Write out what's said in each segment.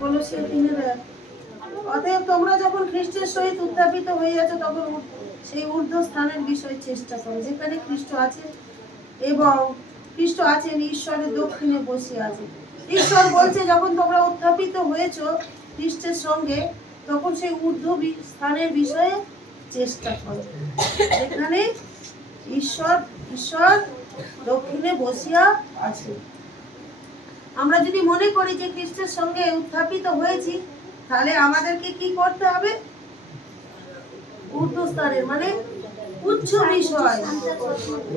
কলসিয়ার 3:1। অতএব তোমরা যখন খ্রিস্টের সহিত উত্থাপিত হইয়াছ তখন সেই ঊর্ধ্ব স্থানের বিষয় চেষ্টা করো, যেখানে খ্রিস্ট আছে এবং খ্রিস্ট আছেন ঈশ্বরের দক্ষিণে বসে আছে। ঈশ্বর বলছে যখন তোমরা উত্থাপিত হয়েছ খ্রিস্টের সঙ্গে, তখন সেই ঊর্ধ্ব স্থানের বিষয়ে চেষ্টা করো, যেখানে ঈশ্বর ঈশ্বর দক্ষিণে বসিয়া আছে। আমরা যদি মনে করি যে খ্রিস্টের সঙ্গে উত্থাপিত হয়েছি, তাহলে আমাদেরকে কি করতে হবে? ঊর্ধ্বস্থানের মানে উচ্চ বিষয়,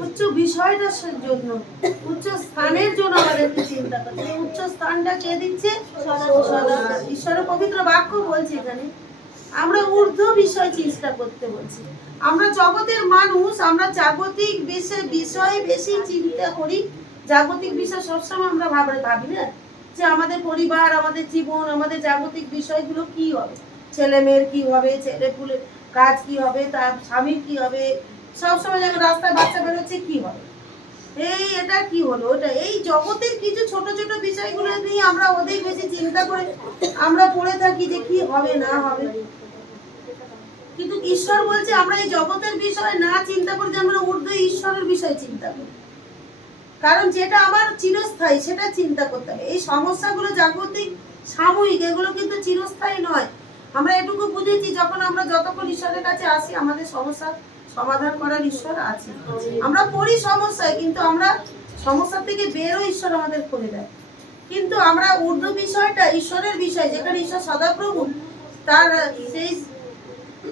উচ্চ বিষয়টার জন্য, উচ্চ স্থানের জন্য আমাদেরকে চিন্তা করতে হবে। উচ্চ স্থানটা কে দিচ্ছে? ঈশ্বরের পবিত্র বাক্য বলছে এখানে আমরা ঊর্ধ্ব বিষয় চিন্তা করতে বলছি। আমরা জগতের মানুষ, আমরা জাগতিক বিষয়ে বেশি চিন্তা করি। জাগতিক বিষয় সবসময় আমরা ভাবি না যে আমাদের পরিবার, আমাদের জীবন, আমাদের জাগতিক বিষয়গুলো কি হবে, ছেলে মেয়ের কি হবে, ছেলে পুলের কাজ কি হবে, তার স্বামীর কি হবে, সবসময় যখন রাস্তায় বাচ্চা বেরোচ্ছে কি হবে, এই এটা কি হলো ওটা, এই জগতের কিছু ছোট ছোট বিষয়গুলো নিয়ে আমরা অধিক বেশি চিন্তা করে আমরা পড়ে থাকি যে কি হবে না হবে। কিন্তু ঈশ্বর বলছে আমরা এই জগতের বিষয় না চিন্তা করে আমরা ঊর্ধ্ব ঈশ্বরের বিষয় চিন্তা করি। কারণ যেটা আমার চিরস্থায়ী সেটা চিন্তা করতে হবে। এই সমস্যাগুলো জাগতিক সাময়িক, এগুলো কিন্তু চিরস্থায়ী নয়। আমরা এটুকু বুঝেছি যখন আমরা যতক্ষণ ঈশ্বরের কাছে আসি আমাদের সমস্যা সমাধান করার ঈশ্বর আছে। আমরা পড়ি সমস্যায়, কিন্তু আমরা সমস্যা থেকে বেরো ঈশ্বর আমাদের করে দেয়। কিন্তু আমরা ঊর্ধ্ব বিষয়টা ঈশ্বরের বিষয়, যেখানে ঈশ্বর সদাপ্রভু তার সেই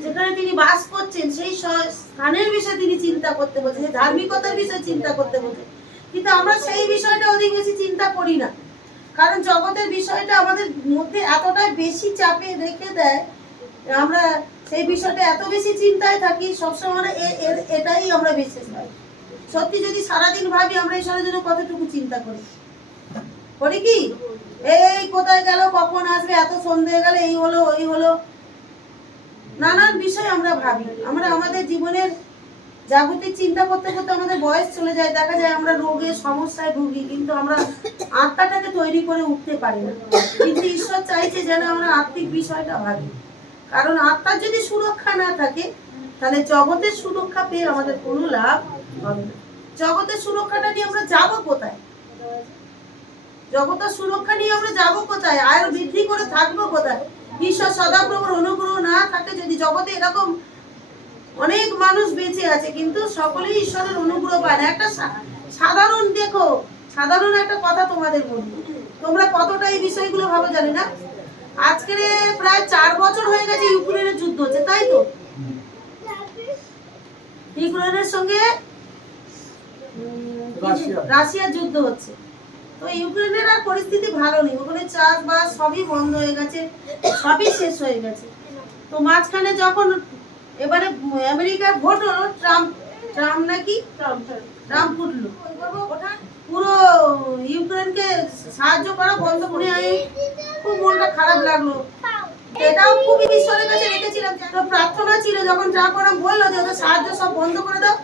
যেখানে তিনি বাস করছেন সেই স্থানের বিষয়ে তিনি চিন্তা করতে বলছেন, ধার্মিকতার বিষয়ে চিন্তা করতে বলছেন। কিন্তু আমরা সেই বিষয়টা অধিক বেশি চিন্তা করি না, কারণ জগতের বিষয়টা আমাদের মধ্যে এতটাই বেশি চাপে রেখে দেয়, আমরা সেই বিষয়টা এত বেশি চিন্তায় থাকি সবসময়। এটাই আমরা বিশেষ ভাবি। সত্যি যদি সারাদিন ভাবি আমরা ঈশ্বরের জন্য কতটুকু চিন্তা করি কি, এই কোথায় গেল, কখন আসবে, এত সন্ধে হয়ে গেল, এই হলো ওই হলো, নানান বিষয় আমরা ভাবি। আমরা আমাদের জীবনের জাগতিক চিন্তা করতে করতে আমাদের বয়স চলে যায়, দেখা যায় আমরা রোগে সমস্যায় ভুগি, কিন্তু আমরা আত্মাটাকে তৈরি করে উঠতে পারি না। কিন্তু ঈশ্বর চাইছে যেন আমরা আত্মিক বিষয়টা ভাবি, কারণ আত্মার যদি সুরক্ষা না থাকে তাহলে জগতের সুরক্ষা পেয়ে আমাদের কোনো লাভ হবে না। জগতের সুরক্ষাটা নিয়ে আমরা যাব কোথায়? জগতের সুরক্ষা নিয়ে আমরা যাব কোথায়? আয় বৃদ্ধি করে থাকবো কোথায়? ঈশ্বর সদাপ্রভুর অনুগ্রহ না থাকে, যদি জগতে এরকম অনেক মানুষ বেঁচে আছে কিন্তু সকলেই ঈশ্বরের অনুগ্রহ পায় না। একটা সাধারণ দেখো, সাধারণ একটা কথা তোমাদের বলি, তোমরা কতটা এই বিষয়গুলো ভাবো জানি না। আজকে প্রায় 4 বছর হয়ে গেছে ইউক্রেনের যুদ্ধ হচ্ছে, তাই তো? ইউক্রেনের সঙ্গে রাশিয়ার যুদ্ধ হচ্ছে। তো ইউক্রেনের আর পরিস্থিতি ভালো নেই, ওখানে চাষবাস সবই বন্ধ হয়ে গেছে, সবই শেষ হয়ে গেছে। তো মাঝখানে যখন এবারে আমেরিকার ভোট হলো, ট্রাম্প নাকি ট্রাম্প উঠলো, পুরো ইউক্রেনকে সাহায্য করা বন্ধ করে, আমি খুব মনটা খারাপ লাগলো। এটাও খুবই ঈশ্বরের কাছে রেখেছিলাম, তো প্রার্থনা ছিল যখন ট্রাম্প বললো যে ওদের সাহায্য সব বন্ধ করে দাও।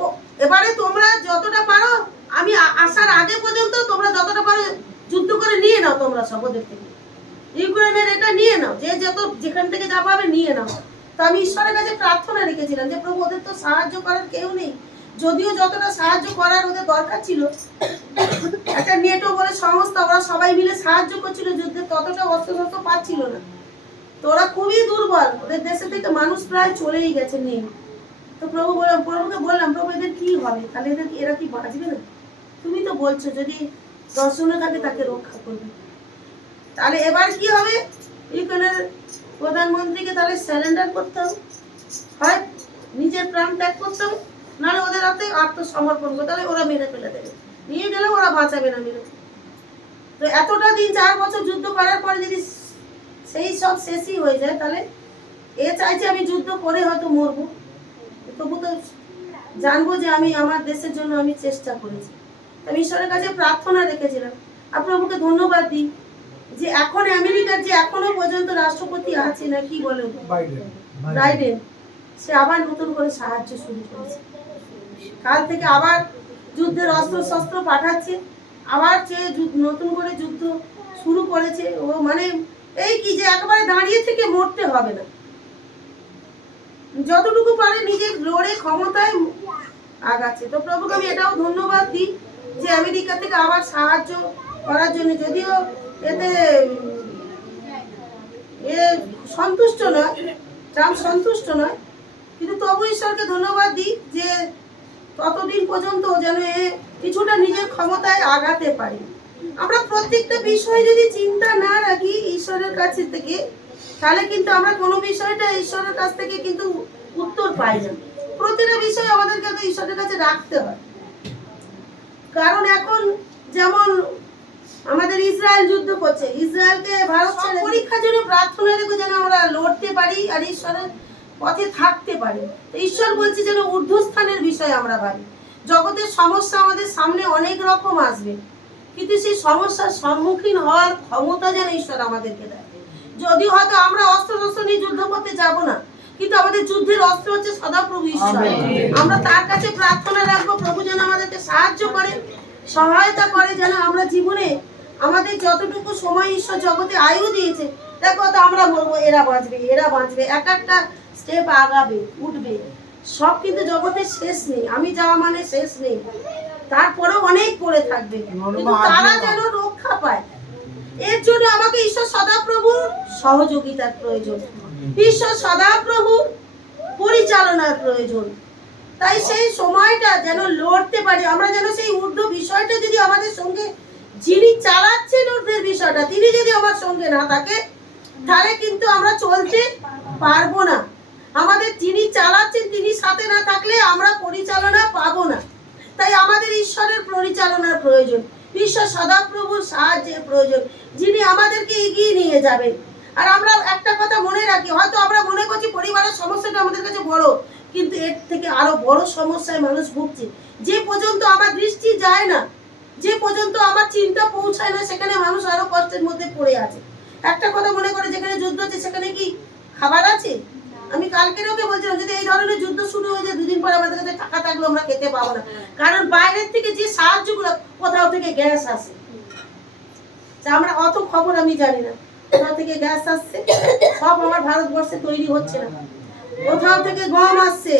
ও এবারে তোমরা যতটা পারো, আমি আসার আগে পর্যন্ত তোমরা যতটা পারো যুদ্ধ করে নিয়ে নাও, তোমরা সব ওদের থেকে ইউক্রেনের এটা নিয়ে নাও, যে যত যেখান থেকে যা পাবে নিয়ে নাও। তো আমি ঈশ্বরের কাছে প্রার্থনা রেখেছিলাম যে প্রভু ওদের তো সাহায্য করার কেউ নেই, যদিও যতটা সাহায্য করার ওদের দরকার ছিল, একটা নেটো বলে সংস্থা, ওরা সবাই মিলে সাহায্য করছিল যুদ্ধে, ততটা অস্ত্র পাচ্ছিল না। তো ওরা খুবই দুর্বল, ওদের দেশে থেকে মানুষ প্রায় চলেই গেছে নেই। তো প্রভুকে বললাম, প্রভু এদের কি হবে, তাহলে এরা কি বাঁচবে না? তুমি তো বলছো যদি দর্শনে থাকে তাকে রক্ষা করবে, তাহলে এবার কি হবে? ইউক্রেনের প্রধানমন্ত্রীকে তাহলে স্যারেন্ডার করতে হবে, হয় নিজের প্রাণ ত্যাগ করতে হবে, নাহলে ওদের হাতে আত্মসমর্পণ করতে, তাহলে ওরা মেরে ফেলে দেবে, নিয়ে গেলে ওরা বাঁচাবে না মেরে। তো এতটা দিন 4 বছর যুদ্ধ করার পরে যদি সেই সব শেষই হয়ে যায়, তাহলে এ চাইছে আমি যুদ্ধ করে হয়তো মরবো, তবু তো জানবো যে আমি আমার দেশের জন্য আমি চেষ্টা করেছি। আমি ঈশ্বরের কাছে প্রার্থনা রেখেছিলাম। আর প্রভুকে ধন্যবাদ দিই যে এখন আমেরিকার যে এখনো পর্যন্ত রাষ্ট্রপতি আছে না, কি বলে, বাইডেন, সে আবার নতুন করে সাহায্য শুরু করেছে। কাল থেকে আবার যুদ্ধের অস্ত্র পাঠাচ্ছে, আবার সে নতুন করে যুদ্ধ শুরু করেছে। ও মানে এই কি যে একবারে দাঁড়িয়ে থেকে মরতে হবে না, যতটুকু পারে নিজের লড়ে ক্ষমতায় আগাচ্ছে। তো প্রভুকে আমি এটাও ধন্যবাদ দিই যে আমেরিকা থেকে আবার সাহায্য করার জন্য, যদিও এতে সন্তুষ্ট নয়, ট্রাম্প সন্তুষ্ট নয়, কিন্তু তবু ঈশ্বরকে ধন্যবাদ দিই যে ততদিন পর্যন্ত যেন এ কিছুটা নিজের ক্ষমতায় আগাতে পারে। আমরা প্রত্যেকটা বিষয় যদি চিন্তা না রাখি ঈশ্বরের কাছে থেকে, তাহলে কিন্তু আমরা কোনো বিষয়টা ঈশ্বরের কাছ থেকে কিন্তু উত্তর পাই না। প্রতিটা বিষয় আমাদেরকে তো ঈশ্বরের কাছে রাখতে হয়। কারণ এখন যেমন আমাদের ইসরায়েল যুদ্ধ করছে, ইসরায়েলকে ভারত ছেড়ে পরীক্ষার জন্য প্রার্থনা রেখে যেন আমরা লড়তে পারি আর ঈশ্বরের পথে থাকতে পারি। ঈশ্বর বলছে যেন ঊর্ধ্বস্থানের বিষয় আমরা ভাবি। জগতের সমস্যা আমাদের সামনে অনেক রকম আসবে, কিন্তু সেই সমস্যার সম্মুখীন হওয়ার ক্ষমতা যেন ঈশ্বর আমাদেরকে দেয়। যদি হয়তো আমরা অস্ত্র শস্ত্র নিয়ে যুদ্ধ করতে যাব না, কিন্তু আমাদের যুদ্ধের অস্ত্র হচ্ছে সদাপ্রভু ঈশ্বর। আমরা তার কাছে প্রার্থনা রাখবো, প্রভু যেন আমাদেরকে সাহায্য করে, সহায়তা করে, যেন আমরা জীবনে আমাদের যতটুকু সময় ঈশ্বর জগতে আয়ু দিয়েছে, দেখো তো আমরা বলবো এরা বাঁচবে, এরা বাঁচবে, এক একটা স্টেপ আগাবে, উঠবে, সব কিন্তু জগতের শেষ নেই। আমি যাওয়া মানে শেষ নেই, তারপরেও অনেক পড়ে থাকবে, কিন্তু তারা যেন রক্ষা পায়। এর জন্য আমাকে ঈশ্বর সদাপ্রভুর সহযোগিতার প্রয়োজন, ঈশ্বর সদাপ্রভুর পরিচালনার প্রয়োজন। তাই সেই সময়টা যেন লড়তে পারি আমরা, যেন সেই ঊর্ধ্ব বিষয়টা যদি আমাদের সঙ্গে, যিনি চালাচ্ছেন ঊর্ধ্বের বিষয়টা, তিনি যদি আমার সঙ্গে না থাকে, তাহলে কিন্তু আমরা চলতে পারবো না। আমাদের যিনি চালাচ্ছেন তিনি সাথে না থাকলে আমরা পরিচালনা পাবো না। তাই আমাদের ঈশ্বরের পরিচালনার প্রয়োজন, ঈশ্বর সদাপ্রভুর সাহায্যের প্রয়োজন, যিনি আমাদেরকে এগিয়ে নিয়ে যাবেন। আর আমরা একটা কথা মনে রাখি, হয়তো আমরা মনে করছি পরিবারের সমস্যাটা আমাদের কাছে বড়, কিন্তু এর থেকে আরো বড় সমস্যায় মানুষ ভুগছে। যে পর্যন্ত আমার দৃষ্টি যায় না, যে পর্যন্ত আমার চিন্তা পৌঁছায় না, সেখানে মানুষ আরো কষ্টের মধ্যে পড়ে আছে। একটা কথা মনে করে, যেখানে যুদ্ধ হচ্ছে সেখানে কি খাবার আছে? আমি কালকের ওকে বলছিলাম, যদি এই ধরনের যুদ্ধ শুরু হয়ে যায়, দুদিন পর আমাদের কাছে টাকা থাকলেও আমরা খেতে পাবো না। কারণ বাইরের থেকে যে সাহায্যগুলো, কোথাও থেকে গ্যাস আসে, আমরা অত খবর আমি জানি না, কোথাও থেকে গ্যাস আসছে, সব আমার ভারতবর্ষে তৈরি হচ্ছে না। কোথাও থেকে গম আসছে,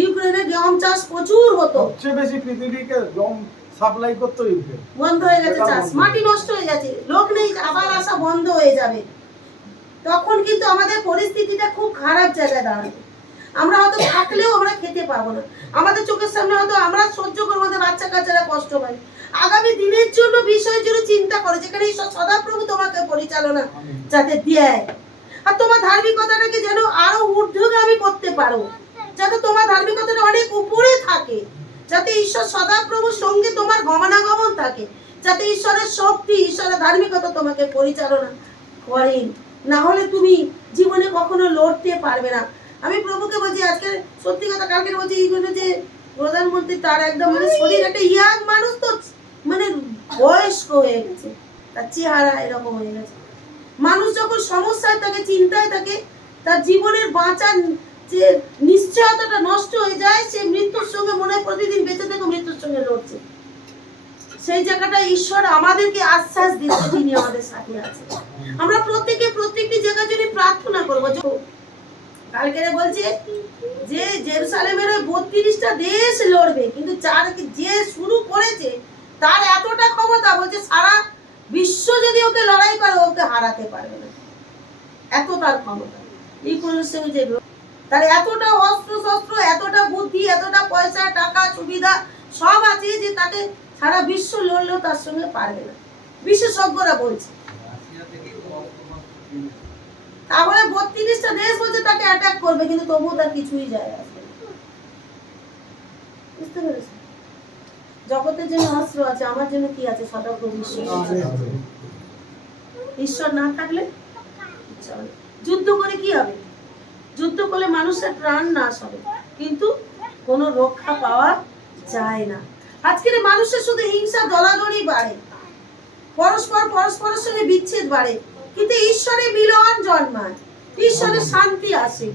ইউক্রেনে গম চাষ প্রচুর হতো, সবচেয়ে বেশি পৃথিবীকে গম সাপ্লাই করতে ইউক্রেন, বন্ধ হয়ে গেছে চাষ, মাটি নষ্ট হয়ে গেছে, লোক নেই, আবার আসা বন্ধ হয়ে যাবে। তখন কিন্তু আমাদের পরিস্থিতিটা খুব খারাপ জায়গায় দাঁড়াবে। আমরা হয়তো থাকলেও আমরা খেতে পাবো না, আমাদের চোখের সামনে হয়তো আমরা সহ্য করবো, আমাদের বাচ্চা কাচ্চারা কষ্ট পায়। আগামী দিনের জন্য বিষয়ের জন্য চিন্তা করে, যেখানে ঈশ্বর সদাপ্রভু তোমাকে পরিচালনা যাতে দেয়, আর তোমার ধার্মিকতাটাকে যেন আরো ঊর্ধ্বগামী করতে পারো, যাতে তোমার ধার্মিকতাটা অনেক উপরে থাকে, যাতে ঈশ্বর সদাপ্রভুর সঙ্গে তোমার গমনাগমন থাকে, যাতে ঈশ্বরের শক্তি, ঈশ্বরের ধার্মিকতা তোমাকে পরিচালনা করেন। না হলে তুমি জীবনে কখনো লড়তে পারবে না। আমি প্রভুকে বলছি, আজকে সত্যি কথা, কালকে বলছি, এইগুলো যে প্রধানমন্ত্রী, তার একদম মানে শরীর, একটা ইয়াং মানুষ তো মানে বয়স্ক হয়ে গেছে, তার চেহারা এরকম হয়ে গেছে। মানুষ যখন সমস্যায় থাকে, চিন্তায় থাকে, তার জীবনের বাঁচার যে নিশ্চয়তাটা নষ্ট হয়ে যায়, সে মৃত্যুর সঙ্গে মনে হয় প্রতিদিন বেঁচে থেকে মৃত্যুর সঙ্গে লড়ছে। সেই জায়গাটা ঈশ্বর আমাদেরকে আশ্বাস দিচ্ছে, যিনি আমাদের সাথে আছে। আমরা প্রত্যেকটি জায়গায় যদি প্রার্থনা করবো, কালকে বলছে যে জেরুসালেমের 32টা দেশ লড়বে, কিন্তু যে শুরু করেছে তার এতটা ক্ষমতা, বলছে সারা বিশ্ব যদি ওকে লড়াই করে, ওকে হারাতে পারবে না, এত তার ক্ষমতা। ইউক্রেনের সঙ্গে যে তার এতটা অস্ত্র শস্ত্র, এতটা বুদ্ধি, এতটা পয়সা টাকা সুবিধা সব আছে, যে তাকে সারা বিশ্ব লড়লেও তার সঙ্গে পারবে না, বিশেষজ্ঞরা বলছে। তাহলে 32টা দেশ বলছে তাকে অ্যাটাক করবে, কিন্তু তবুও তার কিছুই যায় আসবে না। বুঝতে পেরেছ? জগতের জন্য অস্ত্র আছে, আমার জন্য কি আছে? সদাপ্রভু ঈশ্বর না থাকলে যুদ্ধ করে কি হবে? যুদ্ধ করলে মানুষের প্রাণ নাশ হবে, কিন্তু কোনো রক্ষা পাওয়া যায় না। আজকের মানুষের শুধু হিংসা, দলাদলি বাড়ে, পরস্পরের সঙ্গে বিচ্ছেদ বাড়ে, কিন্তু ঈশ্বরের মিলন জন্মায়, ঈশ্বরের শান্তি আসে,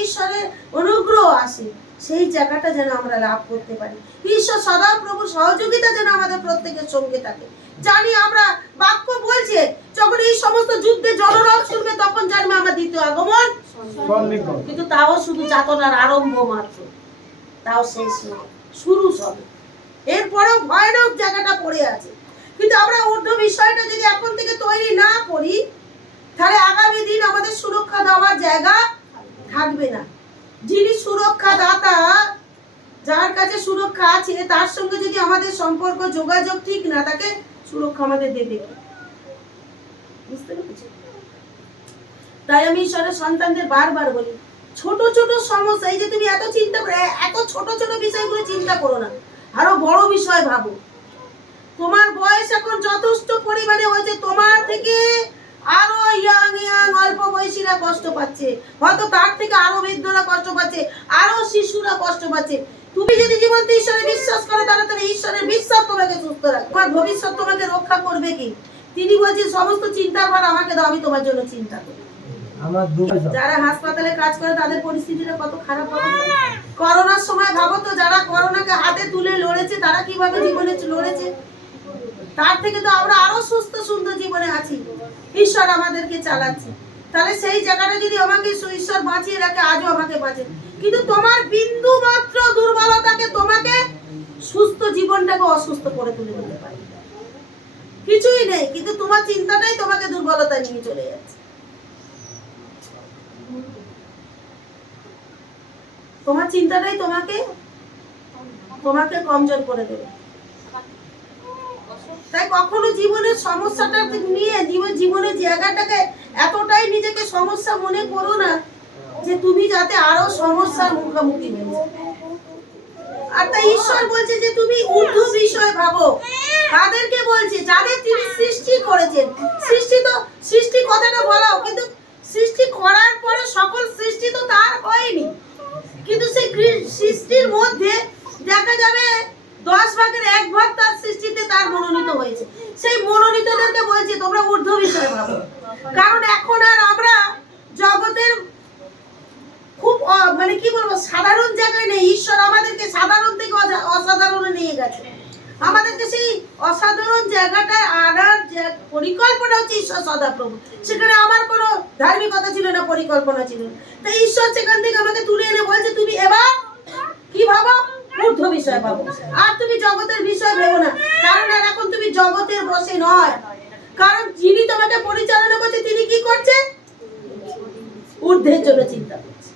ঈশ্বরের অনুগ্রহ আসে। সেই জায়গাটা যেন আমরা লাভ করতে পারি। ঈশ্বর সদাপ্রভু সহযোগিতা যেন আমাদের প্রত্যেকের সঙ্গে থাকে। জানি আমরা, বাক্য বলছে, যখন এই সমস্ত যুদ্ধ যুদ্ধে জনরব শুনবে তখন জানবে আমার দ্বিতীয় আগমন সন্নিকট। কিন্তু তাও শুধু যাতনার আরম্ভ মাত্র, তাও শেষ নয়, শুরু সবে। এরপরেও ভয়ানক জায়গাটা পড়ে আছে। কিন্তু আমরা ঊর্ধ্ব বিষয়টা যদি এখন থেকে তৈরি না করি, তাহলে আগামী দিন আমাদের সুরক্ষা দেওয়ার জায়গা থাকবে না। যিনি সুরক্ষা দাতা, যার কাছে সুরক্ষা আছে, তার সঙ্গে যদি আমাদের সম্পর্ক যোগাযোগ ঠিক না থাকে, সুরক্ষা আমাদের দেবে কি? বুঝতে পেরেছো? তাই আমি ঈশ্বরের সন্তানদের বারবার বলি, ছোট ছোট সমস্যা, এই যে তুমি এত চিন্তা করে, এত ছোট ছোট বিষয়গুলো চিন্তা করো না, আরো বড় বিষয় ভাবো। তোমার বয়স এখন যথেষ্ট পরিমাণে হয়েছে, তোমার থেকে আরো ইয়াং অল্প বয়সীরা কষ্ট পাচ্ছে, হয়তো তার থেকে আরো বৃদ্ধরা কষ্ট পাচ্ছে, আরো শিশুরা কষ্ট পাচ্ছে। তুমি যদি জীবনতে ঈশ্বরে বিশ্বাস করো, তাহলে তাহলে ঈশ্বরের বিশ্বাস তোমাকে সুস্থ রাখবে, তোমার ভবিষ্যৎ তোমাকে রক্ষা করবে কি? তিনি বলছেন সমস্ত চিন্তার ভার আমাকে দাও, আমি তোমার জন্য চিন্তা করি। যারা হাসপাতালে কাজ করে তাদের পরিস্থিতিটা কত খারাপ হবে। করোনার সময় ভাবো তো, যারা করোনাকে হাতে তুলে লড়েছে তারা কিভাবে জীবনে লড়েছে। তার থেকে তো আমরা আরো সুস্থ সুন্দর জীবনে আছি, ঈশ্বর আমাদেরকে চালাচ্ছে। তাহলে সেই জায়গাটা যদি আমাকে ঈশ্বর বাঁচিয়ে রাখে, আজও আমাকে বাঁচে। কিন্তু তোমার বিন্দু মাত্র দুর্বলতাকে তোমাকে সুস্থ জীবনটাকে অসুস্থ করে তুলে দিতে পারে। কিছুই নেই, কিন্তু তোমার চিন্তাটাই তোমাকে দুর্বলতা নিয়ে চলে যাচ্ছে। তোমার চিন্তাটাই তোমাকে কমজোর করে দেবে। তাই কখনো জীবনের সমস্যাটা নিয়ে জীবনের জায়গাটাকে এতটাই নিজেকে সমস্যা মনে করো না যে তুমি যাতে আরো সমস্যার মুখোমুখি হয়ে যাও। আর তাই ঈশ্বর বলছে যে তুমি ঊর্ধ্ব বিষয় ভাবো। তাদেরকে বলছে যাদের তিনি সৃষ্টি করেছেন। সৃষ্টি কথাটা বলাও, কিন্তু সৃষ্টি করার পরে সকল সৃষ্টি তো তার হয়নি। কিন্তু সেই সৃষ্টির মধ্যে দেখা যাবে 10 ভাগের 1 ভাগ তার সৃষ্টিতে তার মনোনীত হয়েছে। সেই মনোনীতদেরকে বলছে তোমরা ঊর্ধ্ব বিষয় ভাবো। কারণ এখন আর আমরা জগতের খুব মানে কি বলবো, সাধারণ জায়গায় নেই। ঈশ্বর আমাদেরকে সাধারণ থেকে অসাধারণে নিয়ে গেছে। আমাদেরকে সেই অসাধারণ জায়গাটায় আনার পরিকল্পনা হচ্ছে ঈশ্বর সদাপ্রভু। সেখানে আমার কোনো ধার্মিকতা ছিল না, পরিকল্পনা ছিল না। তাই ঈশ্বর সেখান থেকে আমাকে তুলে এনে বলছে তুমি এবার কি ভাবো? ঊর্ধ্ব বিষয় ভাবো। আর তুমি জগতের বিষয় ভেবো না। কারণ আর এখন তুমি জগতের বশে নয়। কারণ যিনি তোমাকে পরিচালনা করছে তিনি কি করছে? ঊর্ধ্বের জন্য চিন্তা করছে।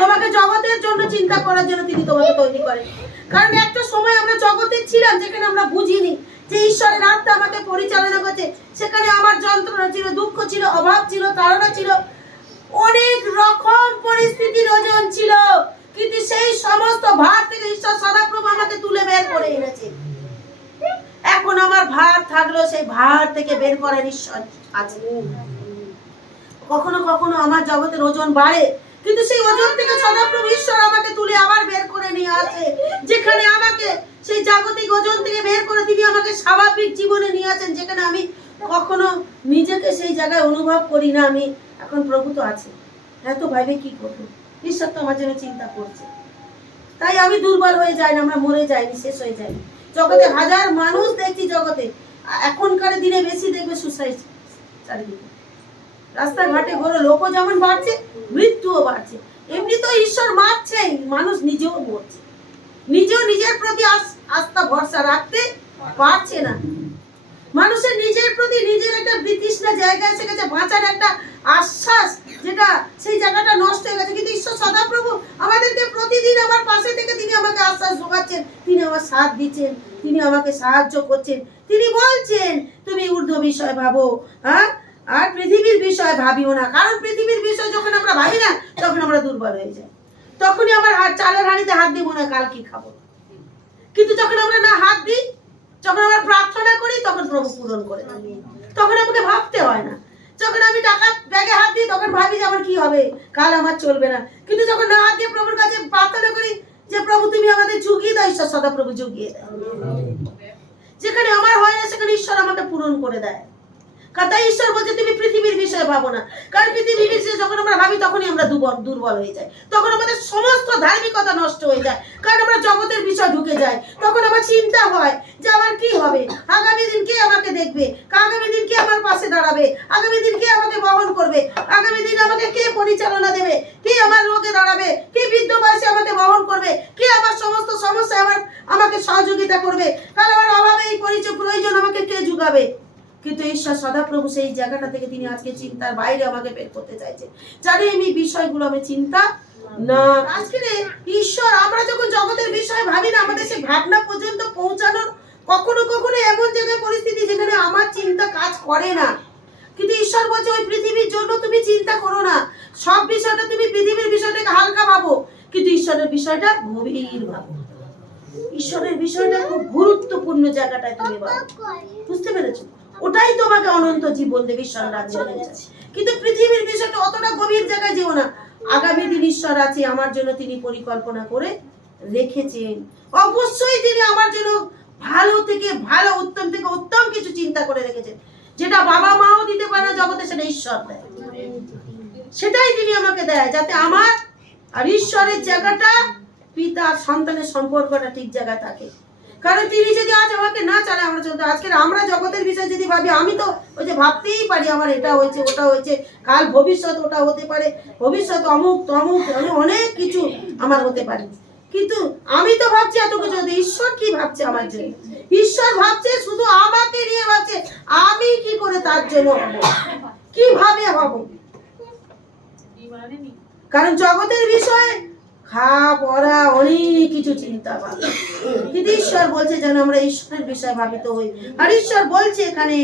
তোমাকে জগতের জন্য চিন্তা করার জন্য তিনি তোমাকে তৈরি করেন। কারণ একটা সময় আমরা জগতে ছিলাম যেখানে আমরা বুঝিনি যে ঈশ্বরের আত্মা আমাকে পরিচালনা করছে। সেখানে আমার যন্ত্রণা ছিল, দুঃখ ছিল, অভাব ছিল, তাড়না ছিল, অনেক রকম পরিস্থিতির ওজন ছিল। কিন্তু সেই সমস্ত ভার থেকে ঈশ্বর সদাপ্রভু আমাকে তুলে বের করে এনেছে। এখন আমার ভার থাকলো, সেই ভার থেকে বের করার ঈশ্বর আছে। কখনো কখনো আমার জগতের ওজন বাড়ে, কিন্তু সেই ওজন থেকে সদাপ্রভু ঈশ্বর আমাকে তুলে আবার বের করে নিয়ে আসে। যেখানে আমাকে সেই জাগতিক ওজন থেকে বের করে তিনি আমাকে স্বাভাবিক জীবনে নিয়ে আসেন, যেখানে আমি কখনো নিজেকে সেই জায়গায় অনুভব করি না আমি এখন প্রভু তো আছে। এত ভাবে কি করবো, ঈশ্বর তো আমার জন্য চিন্তা করছে। তাই আমি দুর্বল হয়ে যাই না, আমরা মরে যাইনি, শেষ হয়ে যাইনি। জগতে হাজার মানুষ দেখছি, জগতে এখনকার দিনে বেশি দেখবে সুসাইড চারিদিকে। রাস্তাঘাটে বড় লোকও যেমন বাড়ছে, মৃত্যুও বাড়ছে। এমনি তো ঈশ্বর মারছেই, মানুষ নিজেও মরছে। নিজেও নিজের প্রতি আস্থা ভরসা রাখতে পারছে না। মানুষের নিজের প্রতি নিজের একটা বিতৃষ্ণা জায়গা এসে গেছে, বাঁচার একটা আশ্বাস যেটা সেই জায়গাটা নষ্ট হয়ে গেছে। কিন্তু ঈশ্বর সদাপ্রভু আমাদেরকে প্রতিদিন আমার পাশে থেকে তিনি আমাকে আশ্বাস যোগাচ্ছেন, তিনি আমার সাথ দিচ্ছেন, তিনি আমাকে সাহায্য করছেন। তিনি বলছেন তুমি ঊর্ধ্ব বিষয় ভাবো, হ্যাঁ, আর পৃথিবীর বিষয় ভাবিও না। কারণ পৃথিবীর বিষয় যখন আমরা ভাবি না, তখন আমরা দুর্বল হয়ে যাই। তখনই আমার চালের হাঁড়িতে হাত দিব না, কাল কি খাবো। কিন্তু যখন আমরা না হাত দিই, যখন আমরা প্রার্থনা করি, তখন প্রভু পূরণ করে দেন। তখন আমাকে ভাবতে হয় না। যখন আমি টাকা ব্যাগে হাত দিই, তখন ভাবি যে আমার কি হবে, কাল আমার চলবে না। কিন্তু যখন না হাত দিয়ে প্রভুর কাছে প্রার্থনা করি যে প্রভু তুমি আমাদের জুগিয়ে দাও, ঈশ্বর সদাপ্রভু জুগিয়ে দেয়। যেখানে আমার হয় না, সেখানে ঈশ্বর আমাকে পূরণ করে দেয়। তাই ঈশ্বর বলছে তুমি পৃথিবীর বিষয়ে ভাবো না। কারণ পৃথিবীর বিষয়ে যখন আমরা ভাবি, তখনই আমরা দুর্বল হয়ে যাই। তখন আমাদের সমস্ত ধার্মিকতা নষ্ট হয়ে যায়। কারণ আমরা জগতের বিষয় ঢুকে যাই। তখন আমার চিন্তা হয় যে আমার কি হবে, আগামী দিন কে আমাকে দেখবে, আগামী দিন কে আমার পাশে দাঁড়াবে, আগামী দিন কে আমাকে বহন করবে, আগামী দিন আমাকে কে পরিচালনা দেবে, কে আমার রোগে দাঁড়াবে, কে বৃদ্ধ বয়সে আমাকে বহন করবে, কে আমার সমস্ত সমস্যায় আমাকে সহযোগিতা করবে, কারণ আমার অভাবে এই প্রয়োজন আমাকে কে যোগাবে। কিন্তু ঈশ্বর সদাপ্রভু সেই জায়গাটা থেকে তিনি আজকে চিন্তার বাইরে আমাকে বের করতে চাইছে। জানি এই বিষয়গুলো আমি চিন্তা না, আজকে ঈশ্বর আমরা যখন জগতের বিষয়ে ভাবি না, আমাদের সেই ভাবনা পর্যন্ত পৌঁছানোর কখনো কখনো এমন জায়গায় পরিস্থিতি যেখানে আমার চিন্তা কাজ করে না, কিন্তু ঈশ্বর বলছে ওই পৃথিবীর জন্য তুমি চিন্তা করো না, সব বিষয়টা তুমি পৃথিবীর বিষয়টাকে হালকা ভাবো, কিন্তু ঈশ্বরের বিষয়টা গভীর ভাবো, ঈশ্বরের বিষয়টা খুব গুরুত্বপূর্ণ জায়গাটায় তুমি ভাবো। বুঝতে পেরেছো? ওটাই তোমাকে অনন্ত জীবন দেবে, ঈশ্বর রাজ্য এনেছে। কিন্তু পৃথিবীর বিষয়টা অতটা গভীর জায়গায় যেও না। আগামী দিন ঈশ্বর আছে আমার জন্য, তিনি পরিকল্পনা করে রেখেছেন। অবশ্যই তিনি আমার জন্য ভালো থেকে ভালো, উত্তম থেকে উত্তম কিছু চিন্তা করে রেখেছেন, যেটা বাবা মাও দিতে পারে না জগতে, সেটা ঈশ্বর দেয়। সেটাই তিনি আমাকে দেয়, যাতে আমার আর ঈশ্বরের জায়গাটা, পিতা সন্তানের সম্পর্কটা ঠিক জায়গায় থাকে। কারণ তিনি যদি আজ আমাকে না চালে, আমরা চলতে আজকের আমরা জগতের বিষয় যদি ভাবি, আমি তো ওই যে ভাবতেই পারি আমার এটা হয়েছে ওটা হয়েছে, কাল ভবিষ্যৎ ওটা হতে পারে, ভবিষ্যৎ অমুক তমুক, অনেক কিছু আমার হতে পারে, কিন্তু আমি তো ভাবছি এত কিছু। ঈশ্বর কি ভাবছে আমার জন্য? ঈশ্বর ভাবছে শুধু আমাকে নিয়ে ভাবছে, আমি কি করে তার জন্য কিভাবে হব। কারণ জগতের বিষয়ে খাওয়া পড়া অনেক কিছু চিন্তা ভাবনা, কিন্তু ঈশ্বর বলছে যেন আমরা ঈশ্বরের বিষয়ে ভাবিত হই। আর ঈশ্বর বলছে এখানে,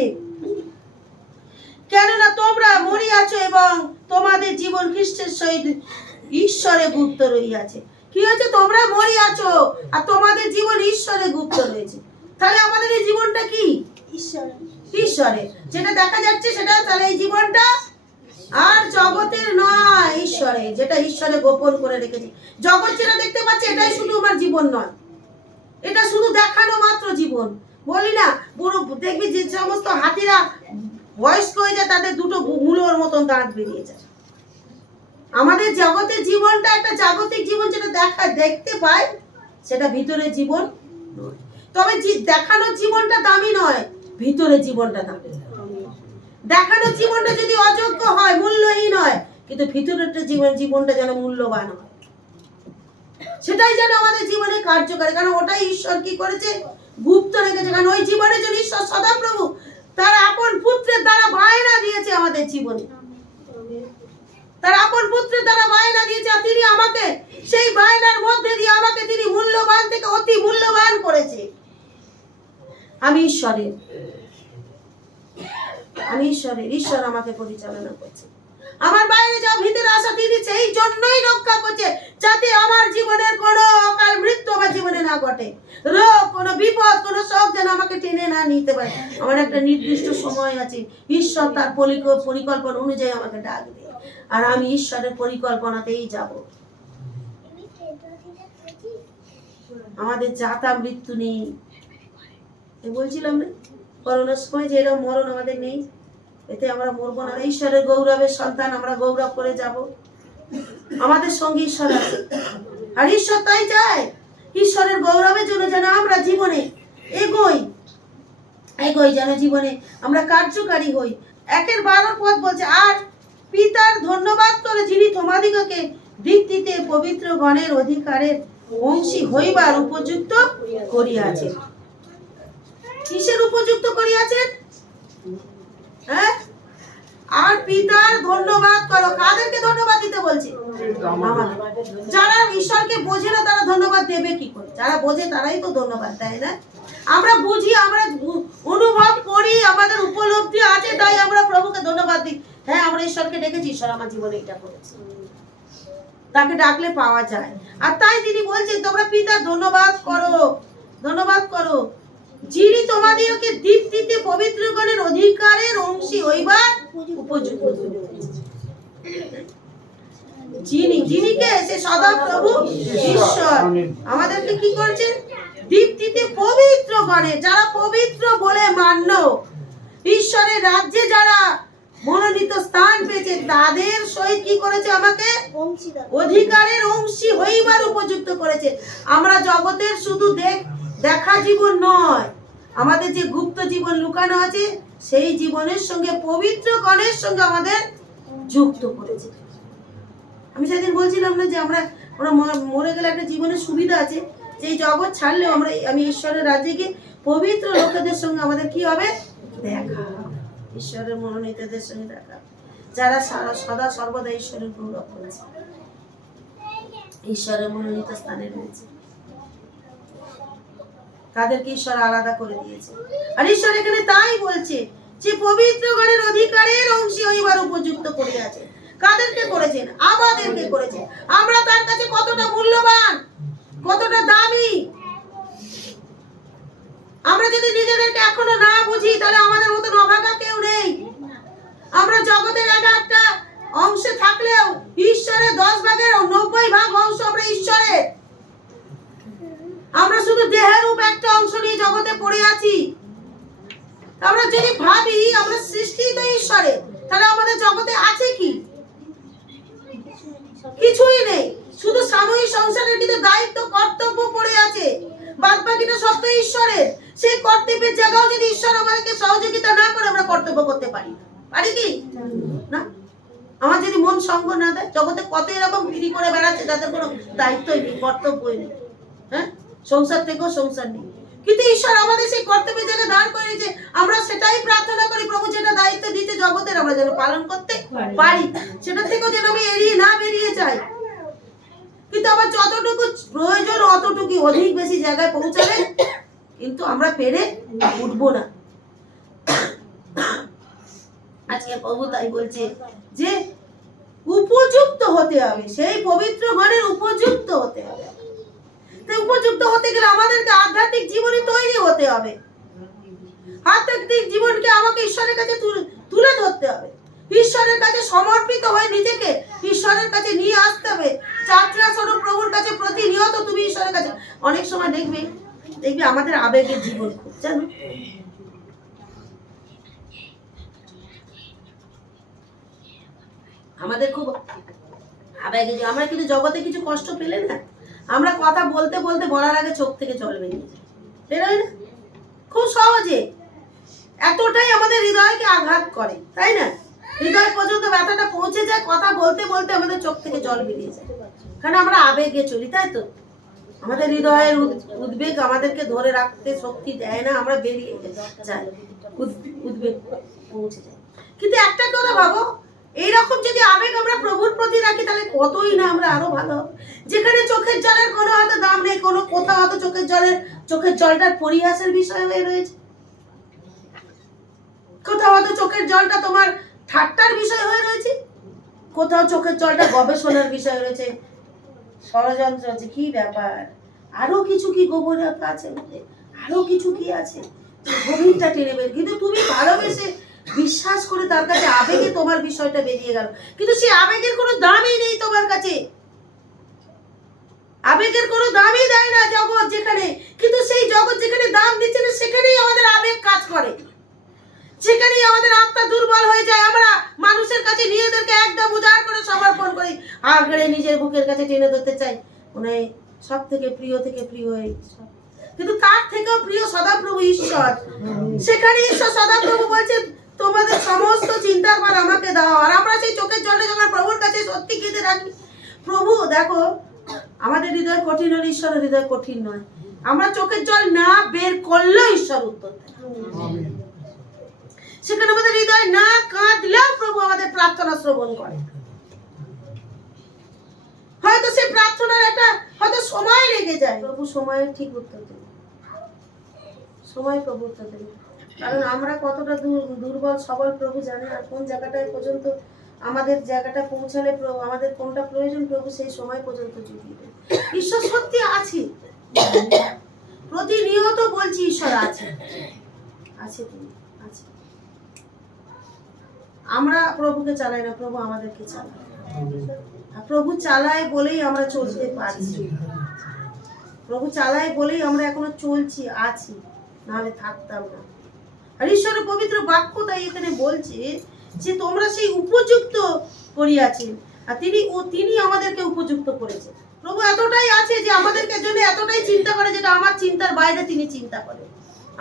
কেননা তোমরা মরিয়াছো এবং তোমাদের জীবন খ্রিস্টের সহিত ঈশ্বরে গুপ্ত রহিয়াছে। কি হয়েছে? তোমরা মরিয়াছো আর তোমাদের জীবন ঈশ্বরে গুপ্ত রয়েছে। তাহলে আমাদের এই জীবনটা কি? ঈশ্বরে। যেটা দেখা যাচ্ছে সেটা, তাহলে এই জীবনটা আর জগতের নয়, ঈশ্বরে, যেটা ঈশ্বরে গোপন করে রেখেছে। জগৎ যেটা দেখতে পাচ্ছে এটাই শুধু আমার জীবন নয়, এটা শুধু দেখানো মাত্র জীবন। বলি না, পুরো দেখবি যে সমস্ত হাতিরা বয়স্ক হয়ে যায়, তাদের দুটো মূলোর মতন দাঁত বেরিয়ে যায়। আমাদের জগতের জীবনটা একটা জাগতিক জীবন, যেটা দেখতে পায়, সেটা ভিতরের জীবন নয়। তবে দেখানোর জীবনটা দামি নয়, ভিতরের জীবনটা দামি। দেখানোর জীবনটা যদি অযোগ্য হয়, মূল্যহীন হয়, কিন্তু ভিতরের জীবনটা যেন মূল্যবান হয়, সেটাই যেন আমাদের জীবনে কার্যকরী। কারণ ওটাই ঈশ্বর কি করেছে? গুপ্ত রেখেছে। কারণ ওই জীবনের জন্য ঈশ্বর সদাপ্রভু তার আপন পুত্রের দ্বারা বায়না দিয়েছে আমাদের জীবনে, তার আপন পুত্রের দ্বারা বায়না দিয়েছে। আর তিনি আমাকে সেই বায়নার মধ্যে দিয়ে আমাকে তিনি মূল্যবান থেকে অতি মূল্যবান করেছে। আমি ঈশ্বরের, ঈশ্বর আমাকে পরিচালনা করছে। আমার বাইরে যা ভিতরে আসা, তিনি সেই জন্যই রক্ষা করছে, যাতে আমার জীবনের কোনো অকাল মৃত্যু আমার জীবনে না ঘটে, রোগ, কোনো বিপদ, কোনো শোক যেন আমাকে টেনে না নিতে পারে। আমার একটা নির্দিষ্ট সময় আছে, ঈশ্বর তার পরিকল্পনা অনুযায়ী আমাকে ডাকবে, আর আমি ঈশ্বরের পরিকল্পনাতেই যাব। আমাদের যাতা মৃত্যু নেই। বলছিলাম না করোনার সময় যে এরকম মরণ আমাদের নেই, এতে আমরা মরবো না। ঈশ্বরের গৌরবের সন্তান, আমরা গৌরব করে যাব। আমাদের সঙ্গে ঈশ্বর আছে, আর ঈশ্বর তাই চায় ঈশ্বরের গৌরবের জন্য যেন আমরা জীবনে এগোই, যেন জীবনে আমরা কার্যকারী হই। 1:12 পদ বলছে, আর পিতার ধন্যবাদ করে যিনি তোমাদিগকে ভিত্তিতে পবিত্র গণের অধিকারের অংশী হইবার উপযুক্ত করিয়াছেন। কিসের উপযুক্ত করিয়াছেন? হ্যাঁ, আর পিতার ধন্যবাদ করো। কাদেরকে ধন্যবাদ দিতে বলছে? যারা ঈশ্বরকে বোঝে না তারা ধন্যবাদ দেবে কি করে? যারা বোঝে তারাই তো ধন্যবাদ দেয়, না? আমরা বুঝি, আমরা অনুভব করি, আমাদের উপলব্ধি আছে, তাই আমরা প্রভুকে ধন্যবাদ দিই। হ্যাঁ, আমরা ঈশ্বরকে ডেকেছি, ঈশ্বর আমার জীবনে এটা করেছে, তাকে ডাকলে পাওয়া যায়। আর তাই তিনি বলছেন তোমরা পিতার ধন্যবাদ করো যিনি তোমাদেরকে দীপ্তিতে পবিত্রগণের অধিকারের অংশী হইবার উপযুক্ত। যিনি কে? সে সদাপ্রভু ঈশ্বর আমাদেরকে কি করছেন? দীপ্তিতে পবিত্রগণের, যারা পবিত্র বলে মান্য, ঈশ্বরের রাজ্যে যারা মনোনীত স্থান পেয়েছে, তাদের সহিত কি করেছে? আমাকে অধিকারের অংশী হইবার উপযুক্ত করেছে। আমরা জগতের শুধু দেখা জীবন নয়, আমাদের যে গুপ্ত জীবন লুকানো আছে, সেই জীবনের সঙ্গে পবিত্র গণের সঙ্গে আমাদের যুক্ত করেছে। আমি সেদিন বলছিলাম না যে আমরা মরে গেলে একটা জীবনের সুবিধা আছে, যে এই জগৎ ছাড়লেও আমি ঈশ্বরের রাজ্যে গিয়ে পবিত্র লোকেদের সঙ্গে আমাদের কি হবে? দেখা, ঈশ্বরের মনোনীতদের সঙ্গে দেখা, যারা সদা সর্বদা ঈশ্বরের গৌরব করেছে, ঈশ্বরের মনোনীত স্থানে রয়েছে, তাদেরকে ঈশ্বর আলাদা করে দিয়েছে। আর ঈশ্বর এখানে তাই বলছে যে পবিত্র গণের অধিকারের অংশী হইবার উপযুক্ত করে আছে। কাদেরকে করেছেন? আমাদেরকে করেছেন। আমরা তার কাছে কতটা মূল্যবান, কতটা দামি। আমরা যদি নিজেদেরকে এখনো না বুঝি, তাহলে আমাদের মতন অভাগা কেউ নেই। আমরা জগতের একটা অংশে থাকলেও ঈশ্বরের 10 ভাগের 90 ভাগ অংশ আমরা ঈশ্বরের। আমরা শুধু দেহের রূপ একটা অংশ নিয়ে জগতে পড়ে আছি। আমরা যদি ভাবি আমরা সৃষ্টি তো ঈশ্বরের, তাহলে আমাদের জগতে আছে কি? কিছুই নেই। শুধু সাময়িক সংসারের কিছু দায়িত্ব কর্তব্য পড়ে আছে, বাদ বাকিটা সব তো ঈশ্বরের। সেই কর্তব্যের জায়গাও যদি ঈশ্বর আমাদেরকে সহযোগিতা না করে, আমরা কর্তব্য করতে পারি কি না? আমার যদি মন সঙ্গ না দেয়, জগতে কত এরকম ফিরি করে বেড়াচ্ছে যাদের কোনো দায়িত্বই নেই, কর্তব্যই নেই। হ্যাঁ, সংসার থেকেও সংসার নেই, কিন্তু ঈশ্বর আমাদের সেই কর্তব্যের জায়গায় দাঁড় করে দিয়েছে। আমরা সেটাই প্রার্থনা করি, প্রভু যেটা দায়িত্ব দিতে জগতের, আমরা যেন পালন করতে পারি, সেটা থেকেও যেন আমি এড়িয়ে না বেরিয়ে যাই। কিন্তু আমার যতটুকু প্রয়োজন অতটুকু, অধিক বেশি জায়গায় পৌঁছালে কিন্তু আমরা পেরে উঠবো না। আজকে প্রভু তাই বলছে যে উপযুক্ত হতে হবে, সেই পবিত্র গণের উপযুক্ত হতে হবে। তাই উপযুক্ত হতে গেলে আমাদেরকে আধ্যাত্মিক জীবনে তৈরি হতে হবে। আধ্যাত্মিক জীবনকে আমাকে ঈশ্বরের কাছে তুলে ধরতে হবে, ঈশ্বরের কাছে সমর্পিত হয়ে নিজেকে ঈশ্বরের কাছে নিয়ে আসতে হবে। যাত্রা স্বরূপ প্রভুর কাছে প্রতিনিয়ত তুমি ঈশ্বরের কাছে। অনেক সময় দেখবে আমাদের আবেগের জীবন, জানো, আমাদের খুব আবেগে। আমরা কিন্তু জগতে কিছু কষ্ট পেলে না, আমরা কথা বলতে বলতে বলার আগে চোখ থেকে জল বেরিয়ে যায়, বেরোয় না খুব সহজে। এতটাই আমাদের হৃদয়কে আঘাত করে, তাই না? হৃদয় পর্যন্ত ব্যথাটা পৌঁছে যায়, কথা বলতে বলতে আমাদের চোখ থেকে জল বেরিয়ে যায়, কারণ আমরা আবেগে চলি, তাই তো? আমাদের হৃদয়ের উদ্বেগ আমাদেরকে ধরে রাখতে শক্তি দেয় না, আমরা বেরিয়ে যাই, উদ্বেগ পৌঁছে যায়। কিন্তু একটা কথা ভাবো, এইরকম যদি আবেগ আমরা প্রভুর প্রতি রাখি, তাহলে কতই না আমরা আরো ভালো। যেখানে চোখের জলের কোনো হয়তো দাম নেই, কোনো কোথাও হয়তো চোখের জলটার পরিহাসের বিষয় হয়ে রয়েছে, কোথাও হয়তো চোখের জলটা তোমার ঠাট্টার বিষয় হয়ে রয়েছে, কোথাও চোখের জলটা গবেষণার বিষয় রয়েছে, ষড়যন্ত্র আছে। কি ব্যাপার, আরো কিছু কি গোপনীয়তা আছে, আরো কিছু কি আছে, গভীরটা টেনে বের। কিন্তু তুমি ভালোবেসে বিশ্বাস করে তার কাছে আবেগে তোমার বিষয়টা বেরিয়ে গেল, কিন্তু সেই আবেগের কোনো দামই নেই তোমার কাছে, আবেগের কোনো দামই দেয় না জগৎ যেখানে। কিন্তু সেই জগৎ যেখানে দাম দিচ্ছে না, সেখানেই আমাদের আবেগ কাজ করে, সেখানেই আমাদের আত্মা দুর্বল হয়ে যায়। আমরা মানুষের কাছে নিজেদেরকে একদম উজাড় করে সমর্পণ করি, আঁকড়ে নিজের বুকের কাছে টেনে ধরতে চাই, মানে সব থেকে প্রিয় থেকে প্রিয় হয়ে। কিন্তু তার থেকেও প্রিয় সদাপ্রভু ঈশ্বর। সেখানে ঈশ্বর সদাপ্রভু বলছে তোমাদের সমস্ত চিন্তার ভার আমাকে দাও। আর আমরা সেই চোখের জলে যখন প্রভুর কাছে সত্যি কেঁদে রাখি, প্রভু দেখো আমাদের হৃদয় কঠিন হলে ঈশ্বরের হৃদয় কঠিন নয়। আমরা চোখের জল না বের করলেও ঈশ্বর উত্তর দেয়। সেখানে আমাদের হৃদয় না কাঁদলেও প্রভু আমাদের প্রার্থনা শ্রবণ করে। হয়তো সেই প্রার্থনার একটা হয়তো সময় লেগে যায়, প্রভু সময়ের ঠিক উত্তর দেবে, সময় প্রভু উত্তর দেবে। কারণ আমরা কতটা দুর্বল সবল প্রভু জানে, আর কোন জায়গাটায় পর্যন্ত আমাদের জায়গাটা পৌঁছালে প্রভু আমাদের কোনটা প্রয়োজন প্রভু সেই সময় পর্যন্ত জুগিয়ে দেবে। ঈশ্বর সত্যি আছে, প্রতিনিয়ত বলছি ঈশ্বর আছে, আছে তিনি আছে। আমরা প্রভুকে চালাই না, প্রভু আমাদেরকে চালায়। প্রভু চালায় বলেই আমরা চলতে পারছি, প্রভু চালায় বলেই আমরা এখনো চলছি, আছি, নাহলে থাকতাম না। আর ঈশ্বরের পবিত্র বাক্য তাই এখানে বলছে যে তোমরা সেই উপযুক্ত করিয়াছেন, আর তিনি আমাদেরকে উপযুক্ত করেছে। প্রভু এতটাই আছে যে আমাদেরকে জন্য এতটাই চিন্তা করে, যেটা আমার চিন্তার বাইরে তিনি চিন্তা করেন।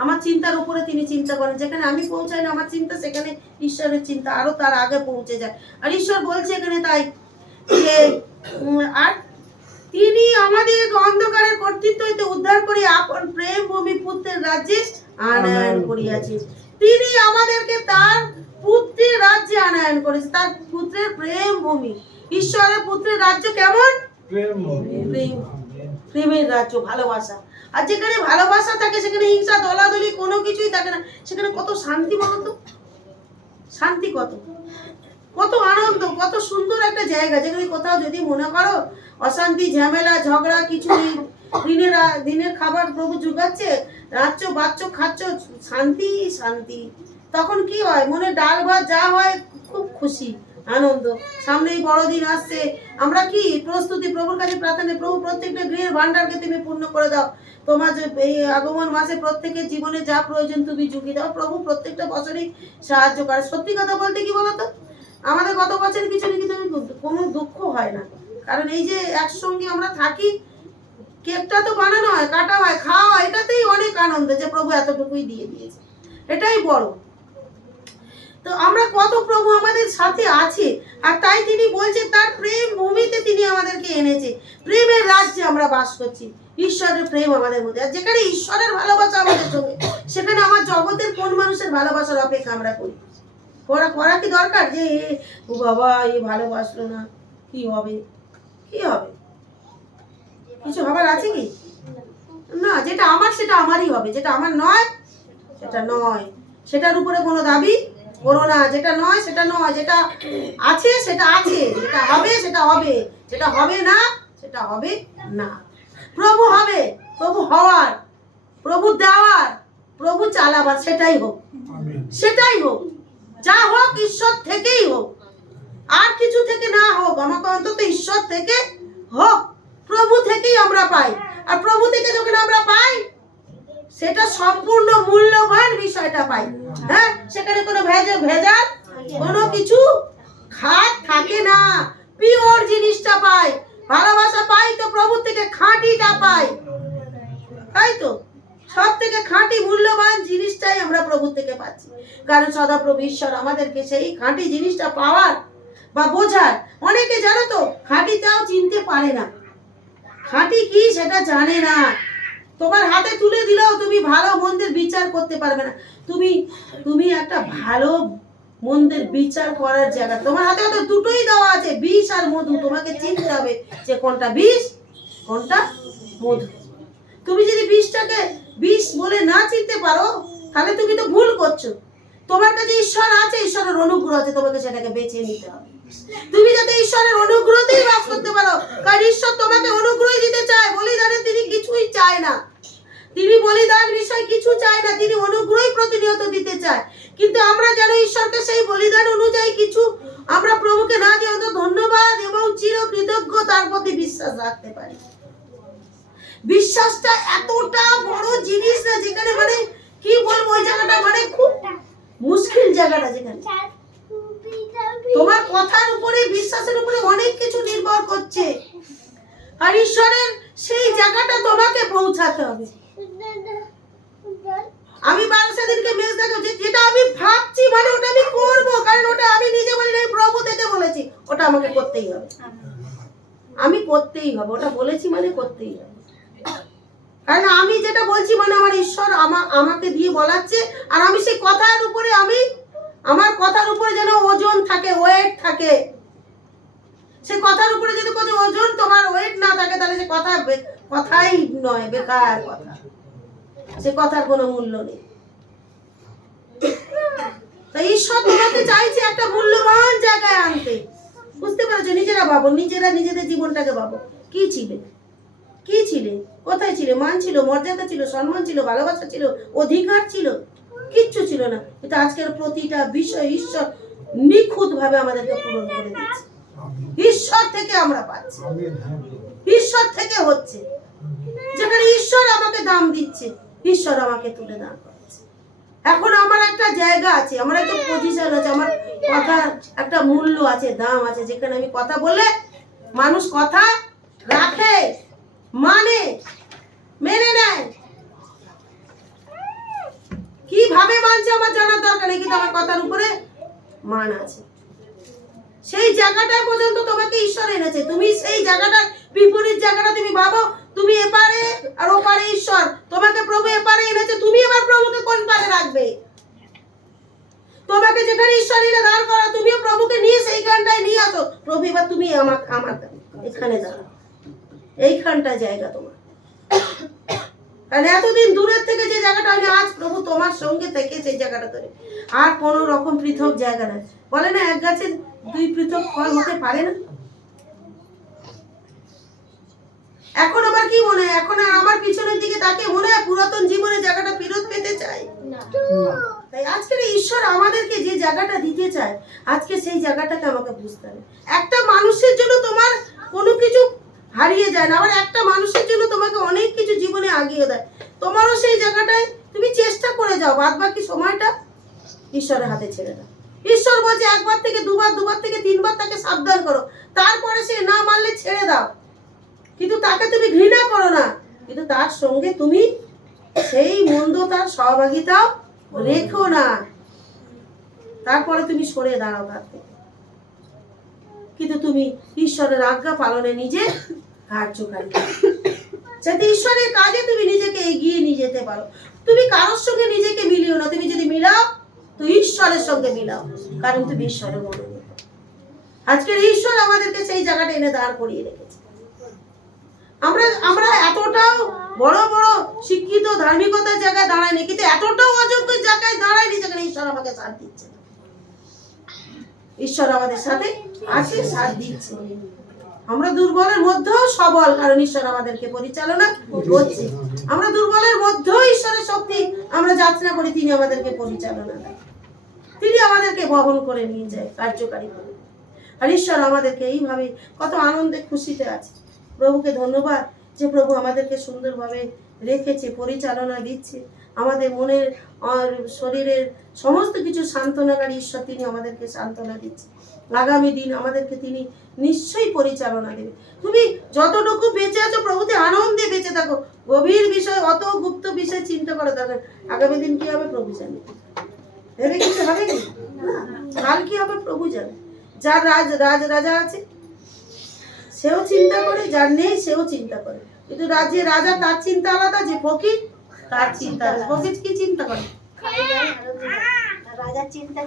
আমার চিন্তার উপরে তিনি চিন্তা করেন। যেখানে আমি পৌঁছাই না আমার চিন্তা, সেখানে ঈশ্বরের চিন্তা আরো তার আগে পৌঁছে যায়। আর ঈশ্বর বলছে এখানে তাই যে আর তিনি আমাদের অন্ধকারের কর্তৃত্ব হইতে উদ্ধার করে আপন প্রেম ভূমি পুত্রের রাজ্যে আনয়ন করিয়াছেন। তিনি আমাদেরকে তার পুত্রের রাজ্যে আনয়ন করেছে, তার পুত্রের প্রেম ভূমি। ঈশ্বরের পুত্রের রাজ্য কেমন? প্রেম। প্রেমের রাজ্য, ভালোবাসা। আর যেখানে ভালোবাসা থাকে সেখানে হিংসা দলাদলি কোনো কিছুই থাকে না। সেখানে কত শান্তি বলতো, শান্তি কত, কত আনন্দ, কত সুন্দর একটা জায়গা। যেখানে কোথাও যদি মনে করো অশান্তি, ঝামেলা, ঝগড়া কিছু নেই, দিনের খাবার প্রভু জুগাচ্ছে, রাচ্ছ বাচ্চ খাচ্ছ, শান্তি শান্তি। তখন কি হয়? মনে ডাল ভাত যা হয় খুব খুশি আনন্দ। সামনেই বড়দিন আসছে, আমরা কি প্রস্তুতি, প্রভুর কাছে প্রার্থনা, প্রভু প্রত্যেকটা গৃহের ভান্ডারকে তুমি পূর্ণ করে দাও। তোমার যে এই আগমন মাসে প্রত্যেকের জীবনে যা প্রয়োজন তুমি জুগিয়ে দাও। প্রভু প্রত্যেকটা বছরই সাহায্য করে। সত্যি কথা বলতে কি বলতো, আমাদের গত বছরের পিছনে কিন্তু কোনো দুঃখ হয় না, কারণ এই যে একসঙ্গে আমরা থাকি, কেকটা তো বানানো হয়, কাটা হয়, খাওয়া হয়, এটাতেই অনেক আনন্দ যে প্রভু এতটুকুই দিয়ে দিয়েছে, এটাই বড়। তো আমরা কত প্রভু আমাদের সাথে আছে, আর তাই তিনি বলছেন তার প্রেম ভূমিতে তিনি আমাদেরকে এনেছে, প্রেমের রাজ্যে আমরা বাস করছি। ঈশ্বরের প্রেম আমাদের মধ্যে, আর যেখানে ঈশ্বরের ভালোবাসা আমাদের সঙ্গে, সেখানে আমার জগতের কোন মানুষের ভালোবাসার অপেক্ষা আমরা করি? করা কি দরকার যে ও বাবা এ ভালোবাসলো না, কি হবে? কি হবে? কিছু হবার আছে কি? না, যেটা আমার সেটা আমারই হবে, যেটা আমার নয় সেটা নয়, সেটার উপরে কোনো দাবি করো না। যেটা নয় সেটা নয়, যেটা আছে সেটা আছে, যেটা হবে সেটা হবে, যেটা হবে না সেটা হবে না। প্রভু হবে, প্রভু হওয়ার, প্রভু দেওয়ার, প্রভু চালাবার, সেটাই হোক, সেটাই হোক, যা হোক ঈশ্বর থেকেই হোক, আর কিছু থেকে না হোক, আমাকে অন্তত ঈশ্বর থেকে হোক। প্রভু থেকেই আমরা পাই, আর প্রভু থেকে যখন আমরা পাই সেটা সম্পূর্ণ মূল্যবান বিষয়টা পাই। হ্যাঁ, সেখানে কোনো ভেজাল কোনো কিছু খাট থাকে না, পিওর জিনিসটা পাই, ভালোবাসা পাই তো প্রভু থেকে, খাঁটিটা পাই, তাই তো সব থেকে খাঁটি মূল্যবান জিনিসটাই আমরা প্রভু থেকে পাচ্ছি। কারণ সদাপ্রভু ঈশ্বর আমাদেরকে সেই খাঁটি জিনিসটা পাওয়ার বা বোঝার, অনেকে জানো তো খাঁটিটাও চিনতে পারে না, খাঁটি কি সেটা জানে না। তোমার হাতে তুলে দিলেও তুমি ভালো মন্দের বিচার করতে পারবে না। তুমি একটা ভালো মন্দের বিচার করার জায়গা, তোমার হাতে হয়তো দুটোই দেওয়া আছে, বিষ আর মধু, তোমাকে চিনতে হবে যে কোনটা বিষ কোনটা মধু। তুমি যদি বিষটাকে বিষ বলে না চিনতে পারো, তাহলে তুমি তো ভুল করছো। তোমার কাছে ঈশ্বর আছে, ঈশ্বরের অনুগ্রহ আছে, তোমাকে সেটাকে বেছে নিতে হবে। তুমি যাতে ঈশ্বরের অনুগ্রহতেই বাস করতে পারো, কারণ ঈশ্বর তোমাকে অনুগ্রহ দিতে চায়, বলিদানে তিনি কিছুই চায় না, তিনি বলিদান বিষয় কিছু চায় না, তিনি অনুগ্রহই প্রতিনিয়ত দিতে চায়। কিন্তু আমরা যেন ঈশ্বরকে সেই বলিদান অনুযায়ী কিছু আমরা প্রভুকে না দিয়ে অন্তত ধন্যবাদ এবং চির কৃতজ্ঞ তার প্রতি বিশ্বাস রাখতে পারি। বিশ্বাসটা এতটা বড় জিনিস না, যেখানে মানে কি বলবো, ওই জায়গাটা মানে খুব মুশকিল জায়গাটা, যেখানে তোমার কথার উপরে, বিশ্বাসের উপরে অনেক কিছু নির্ভর করছে, আর ঈশ্বরের সেই জায়গাটা তোমাকে পৌঁছাতে হবে। আমি সেদিনকে মেজ দেখো, যেটা আমি ভাবছি মানে ওটা আমি করবো, কারণ ওটা আমি নিজে বলি না, প্রভু থেকে বলেছি, ওটা আমাকে করতেই হবে, আমি করতেই হবে, ওটা বলেছি মানে করতেই হবে। কারণ আমি যেটা বলছি মানে আমার ঈশ্বর আমাকে দিয়ে বলাচ্ছে, আর আমি সেই কথার উপরে, আমি আমার কথার উপরে যেন ওজন থাকে, ওয়েট থাকে। সে কথার উপরে যদি কোনো ওজন তোমার ওয়েট না থাকে, তাহলে সে কথাই নয়, বেকার কথা, সে কথার কোনো মূল্য নেই। তাই ঈশ্বর তোমাকে চাইছে একটা মূল্যবান জায়গায় আনতে। বুঝতে পেরেছো? নিজেরা ভাবো, নিজেদের জীবনটাকে ভাবো, কি ছিলে, কি ছিলে, কোথায় ছিলে? মান ছিল, মর্যাদা ছিল, সম্মান ছিল, ভালোবাসা ছিল, অধিকার ছিল, কিচ্ছু ছিল না। কিন্তু আজকের প্রতিটা বিষয় ঈশ্বর নিখুঁত ভাবে আমাদেরকে পূরণ করে দিচ্ছে। ঈশ্বর থেকে আমরা পাচ্ছি, ঈশ্বর থেকে হচ্ছে। যেখানে ঈশ্বর আমাকে দাম দিচ্ছে, ঈশ্বর আমাকে তুলে দান করছে। এখন আমার একটা জায়গা আছে, আমার একটা পজিশন আছে, আমার কথার একটা মূল্য আছে, দাম আছে, যেখানে আমি কথা বলে মানুষ কথা রাখে, মানে মেনে নেয়। কিভাবে মানছে আমার জানার দরকার নেই, কিন্তু আমার কথার উপরে মান আছে। সেই জায়গাটায় পর্যন্ত তোমাকে ঈশ্বর এনেছে। তুমি সেই জায়গাটার বিপরীত জায়গাটা তুমি ভাবো, তুমি এপারে আর ওপারে ঈশ্বর, তোমাকে প্রভু এপারে এনেছে, তুমি এবার প্রভুকে কোন পারে রাখবে? তোমাকে যেখানে ঈশ্বর এনে দাঁড় করা, তুমিও প্রভুকে নিয়ে সেইখানটায় নিয়ে আসো। প্রভু এবার তুমি আমার এখানে দাঁড়াও, এইখানটা জায়গা তোমার। কারণ এতদিন দূরের থেকে যে জায়গাটা হয়নি, আজ প্রভু তোমার সঙ্গে থেকে সেই জায়গাটা ধরে। আর কোনো রকম পৃথক জায়গা নাই। বলে না, এক গাছের দুই পৃথক ফল হতে পারে না। এখন আমার কি মনে হয়, এখন আর আমার পিছনের দিকে তাকে মনে হয় পুরাতন জীবনের জায়গাটা ফেরত পেতে চাই। তাই আজকের ঈশ্বর আমাদেরকে যে জায়গাটা দিতে চায়, আজকে সেই জায়গাটাকে আমাকে বুঝতে হবে। একটা মানুষের জন্য তোমার কোনো কিছু হারিয়ে যায় না, আবার একটা মানুষের জন্য তোমাকে অনেক কিছু জীবনে আগিয়ে দেয়। তোমারও সেই জায়গাটায় তুমি চেষ্টা করে যাও, বাদ বাকি সময়টা ঈশ্বরের হাতে ছেড়ে দাও। ঈশ্বর বলছে একবার থেকে দুবার, দুবার থেকে তিনবার তাকে সাবধান করো, তারপরে সে না মানলে ছেড়ে দাও। কিন্তু তাকে তুমি ঘৃণা করো না, কিন্তু তার সঙ্গে তুমি সেই মন্দ তার সহভাগিতাও রেখো না। তারপরে তুমি সরে দাঁড়াও তার থেকে, কিন্তু তুমি ঈশ্বরের আজ্ঞা পালনে নিজে কার্যকারী, যাতে ঈশ্বরের কাজে তুমি নিজেকে এগিয়ে নিয়ে যেতে পারো। তুমি কারোর সঙ্গে নিজেকে মিলিও না, তুমি যদি মিলাও তো ঈশ্বরের সঙ্গে মিলাও, কারণ তুমি ঈশ্বরের মনোনীত। আজকের ঈশ্বর আমাদেরকে সেই জায়গাটা এনে দাঁড় করিয়ে রেখেছে। আমরা এতটাও বড় বড় শিক্ষিত ধার্মিকতার জায়গায় দাঁড়াইনি, কিন্তু এতটাও অযোগ্য জায়গায় দাঁড়াইনি যেখানে ঈশ্বর আমাকে সাথ দিচ্ছে। ঈশ্বর আমাদের সাথে আছে, সাথ দিচ্ছে। আমরা দুর্বলের মধ্যেও সবল, কারণ ঈশ্বর আমাদেরকে পরিচালনা করছে। আমরা দুর্বলের মধ্যেও ঈশ্বরের শক্তি আমরা যাচনা করি, তিনি আমাদেরকে পরিচালনা দেন, তিনি আমাদেরকে বহন করে নিয়ে যায়, কার্যকারী করে। আর ঈশ্বর আমাদেরকে এইভাবে কত আনন্দে খুশিতে আছে। প্রভুকে ধন্যবাদ যে প্রভু আমাদেরকে সুন্দরভাবে রেখেছে, পরিচালনা দিচ্ছে। আমাদের মনের আর শরীরের সমস্ত কিছু সান্ত্বনাকারী ঈশ্বর, তিনি আমাদেরকে সান্ত্বনা দিচ্ছে। আগামী দিন আমাদেরকে তিনি নিশ্চয়ই পরিচালনা দেবে। তুমি যতটুকু বেঁচে আছো প্রভুতে আনন্দে বেঁচে থাকো। গভীর বিষয়, অত গুপ্ত বিষয় চিন্তা করা দরকার। আগামী দিন কি হবে প্রভু জানে, ভেবে কিছু হবে কি, কাল কি হবে প্রভু জানে। যার রাজা আছে সেও চিন্তা করে, যার নেই সেও চিন্তা করে, কিন্তু রাজ্যে রাজা তার চিন্তা আলাদা, যে ফকির তার চিন্তা আলাদা। ফকির কি চিন্তা করে?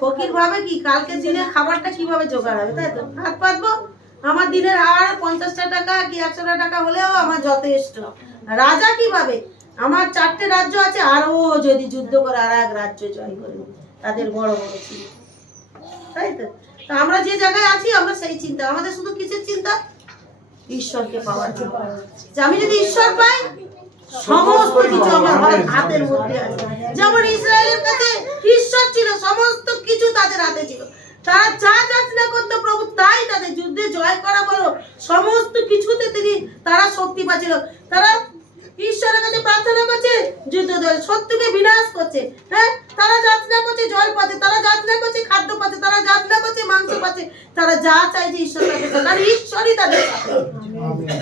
ফকির ভাবে কি কালকে দিনের খাবারটা কিভাবে জোগাড় হবে, তাই তো। হাত পাতবো, আমার দিনের আর 50টা টাকা কি 100টা টাকা হলেও আমার যথেষ্ট। রাজা কি ভাবে, আমার 4টে রাজ্য আছে, আরো যদি যুদ্ধ করে আর এক রাজ্য জয় করে, তাদের বড় বড় চিন্তা, তাই তো। তা আমরা যে জায়গায় আছি, আমরা সেই চিন্তা, আমাদের শুধু কিসের চিন্তা? ঈশ্বরকে পাওয়ার জন্য। যে আমি যদি ঈশ্বর পাই, সমস্ত কিছু আমার হাতের মধ্যে আছে। যেমন ইসরায়েলের কাছে ঈশ্বর ছিল, সমস্ত কিছু তাদের হাতে ছিল। তারা যা যাচনা করতো প্রভু তাই তাদের, যুদ্ধে জয় করা বলো, সমস্ত কিছুতে তারা শক্তি পাচ্ছিল। তারা ঈশ্বরের কাছে প্রার্থনা করছে, যুদ্ধ জয়, শত্রুকে বিনাশ করছে। হ্যাঁ, তারা যাচনা করছে জল পাচ্ছে, তারা যাচনা করছে খাদ্য পাচ্ছে, তারা যাচনা করছে মাংস পাচ্ছে। তারা যা চাইছে ঈশ্বর তাদের, কারণ ঈশ্বরই তাদের সাথে।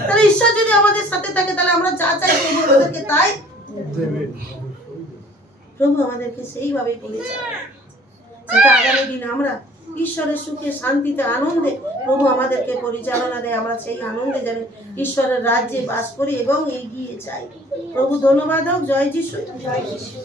তাহলে ঈশ্বর যদি আমাদের সাথে থাকে, তাহলে আমরা যা চাই প্রভু আমাদেরকে তাই প্রভু আমাদেরকে সেইভাবেই পরিচালনা, যেটা আগামী দিন আমরা ঈশ্বরের সুখে শান্তিতে আনন্দে প্রভু আমাদেরকে পরিচালনা দেয়। আমরা সেই আনন্দে যেন ঈশ্বরের রাজ্যে বাস করি এবং এগিয়ে যাই। প্রভু ধন্যবাদ হোক। জয় যিশু, জয় যিশু।